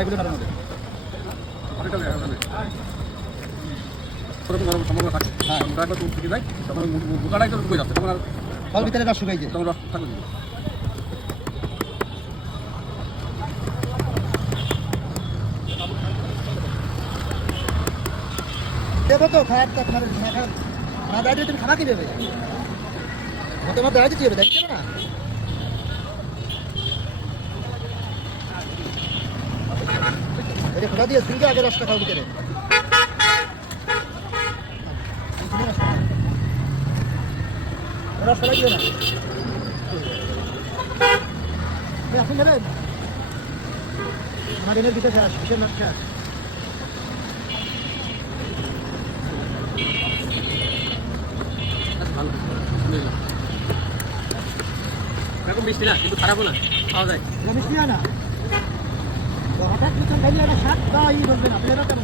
এগুলো কারণ হবে সম্ভাবনা থাকে। হ্যাঁ, মোটা একবার তুল থেকে যায় তখন মোটাটাই তো ঢুকে যাচ্ছে তখন আর ফল ভিতরে রস শুকাই যায়। তখন রস থাকবে না। দেখো তো খারাপ তো তোমার না খারাপ না দাঁড়িয়ে তুমি খাবা কি দেবে তোমার দাঁড়াতে কি হবে দেখতে না এটা খোলা দিয়ে শুনকে আগে রসটা খাও ভিতরে রস ফেলা দিও না এখন দেবেন আমার এনের বিষয় শেষ বিষয় না শেষ এরকম মিষ্টি না কিন্তু খারাপও না খাওয়া যায় মিষ্টি না হঠাৎ দুজন খাইলে একটা স্বাদ বা ই বলবেন আপনি এরকম